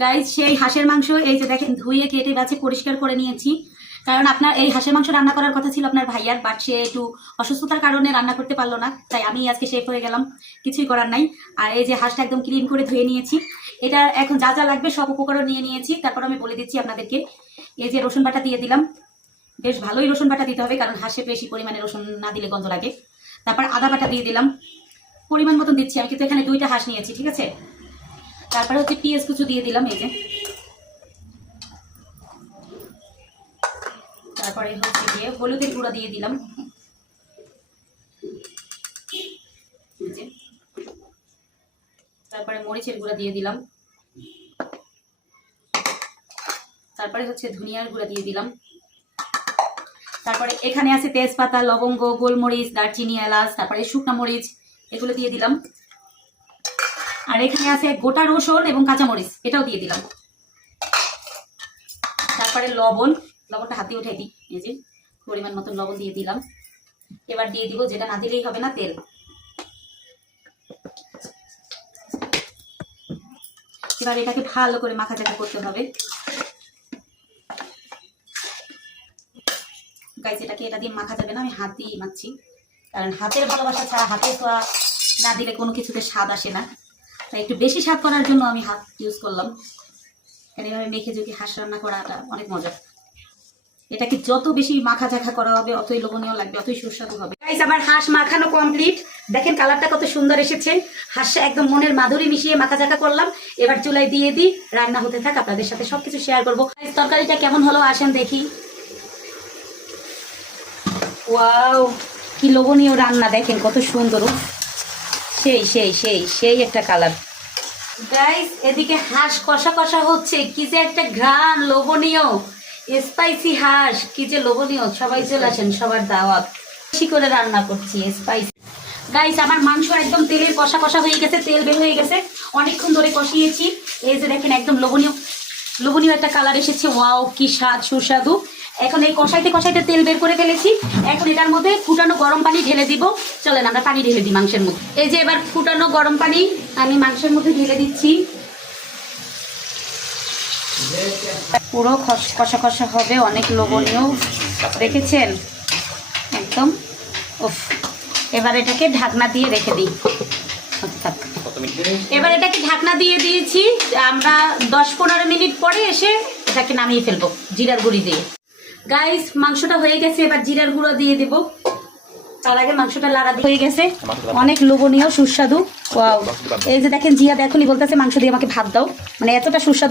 Guys সেই হাঁসের মাংস এই যে দেখেন ধুয়ে কেটে বাছে পরিষ্কার করে নিয়েছি। কারণ আপনার এই হাঁসের মাংস রান্না করার কথা ছিল আপনার ভাইয়ার, বাট সে একটু অসুস্থতার কারণে রান্না করতে পারলো না, তাই আমি আজকে শেফ হয়ে গেলাম, কিছুই করার নাই। আর এই যে হাঁসটা একদম ক্লিন করে ধুয়ে নিয়েছি। এটা এখন যা যা লাগবে সব উপকরণ নিয়ে নিয়েছি, তারপর আমি বলে দিচ্ছি আপনাদেরকে। এই যে রসুন বাটা দিয়ে দিলাম, বেশ ভালোই রসুন বাটা দিতে হবে কারণ হাঁসে বেশি পরিমাণে রসুন না দিলে গন্ধ লাগে। তারপর আদা বাটা দিয়ে দিলাম, পরিমাণ মতন দিচ্ছি, আমি কিন্তু এখানে 2টা হাঁস নিয়েছি, ঠিক আছে। তারপরে হচ্ছে পেঁয়াজ কুচু দিয়ে দিলাম, এই যে। তারপরে হচ্ছে গিয়ে হলুদের গুঁড়া দিয়ে দিলাম, তারপরে মরিচের গুঁড়া দিয়ে দিলাম, তারপরে হচ্ছে ধনিয়ার গুঁড়া দিয়ে দিলাম, তারপরে এখানে আছে তেজপাতা, লবঙ্গ, গোলমরিচ, দারচিনি, এলাচ, তারপরে শুকনো মরিচ, এগুলো দিয়ে দিলাম। আর এখানে আছে গোটা রসুন এবং কাঁচামরিচ, এটাও দিয়ে দিলাম। তারপরে লবণটা হাতে উঠাই দিই, এই যে পরিমাণ মতন লবণ দিয়ে দিলাম। এবার দিয়ে দিব, যেটা না দিলেই হবে না, তেল। এবার এটাকে ভালো করে মাখাচাকা করতে হবে। গাইস এটাকে এটা দিয়ে মাখা যাবে না, আমি হাত দিয়ে মাখছি, কারণ হাতের ভালোবাসা ছাড়া হাতে ছোঁয়া না দিলে কোনো কিছুতে স্বাদ আসে না। তাই একটু বেশি স্বাদ করার জন্য আমি হাত ইউজ করলাম, কারণ এভাবে মেখে ঝুঁকে হাঁস রান্না করাটা অনেক মজা। এটাকে যত বেশি মাখা ঝাঁকা করা হবে অতই লোভনীয় লাগবে, অতই সুস্বাদু হবে। গাইস আমার হাঁস মাখানো কমপ্লিট, দেখেন কালারটা কত সুন্দর এসেছে। হাঁসটা একদম মনের মাধুরী মিশিয়ে মাখা ঝাঁকা করলাম। এবার চুলায় দিয়ে দিই, রান্না হতে থাক, আপনাদের সাথে সবকিছু শেয়ার করবো। তরকারিটা কেমন হলো আসেন দেখি। ওয়াও, কি লোভনীয় রান্না, দেখেন কত সুন্দর, সেই সেই সেই সেই একটা কালার। গাইস এদিকে হাঁস কষা কষা হচ্ছে, কি যে একটা ঘ্রাণ, লোভনীয় স্পাইসি হাঁস, কি যে লোভনীয়। সবাই চলে আসেন, সবার দাওয়াত। বেশি করে রান্না করছি স্পাইসি। গাইস আমার মাংস একদম তেলের কষা কষা হয়ে গেছে, তেল বের হয়ে গেছে, অনেকক্ষণ ধরে কষিয়েছি। এই যে দেখেন একদম লোভনীয় একটা কালার এসেছে। ওয়াও, কি স্বাদ, সুস্বাদু। এখন এই কষাইতে কষাইতে তেল বের করে ফেলেছি। এখন এটার মধ্যে ফুটানো গরম পানি ঢেলে দিব। চলেন আমরা পানি ঢেলে দিই মাংসের মধ্যে। এই যে এবার ফুটানো গরম পানি আমি মাংসের মধ্যে ঢেলে দিচ্ছি। পুরো কষা কষা হবে, অনেক লোভনীয়, দেখেছেন একদম। উফ, এবার এটাকে ঢাকনা দিয়ে রেখে দিই। এবার এটাকে ঢাকনা দিয়ে দিয়েছি, আমরা 10-15 মিনিট পরে এসে এটাকে নামিয়ে ফেলবো জিরার গুঁড়ি দিয়ে। গাইস মাংসটা হয়ে গেছে, এবার জিরার গুঁড়ো দিয়ে দেবো। তার আগে মাংসটা লাড়া হয়ে গেছে, অনেক লোভনীয় সুস্বাদু। ওয়াও, এই যে দেখেন জিয়া এখনই বলতেছে মাংস দিয়ে আমাকে ভাত দাও, মানে এতটা সুস্বাদু।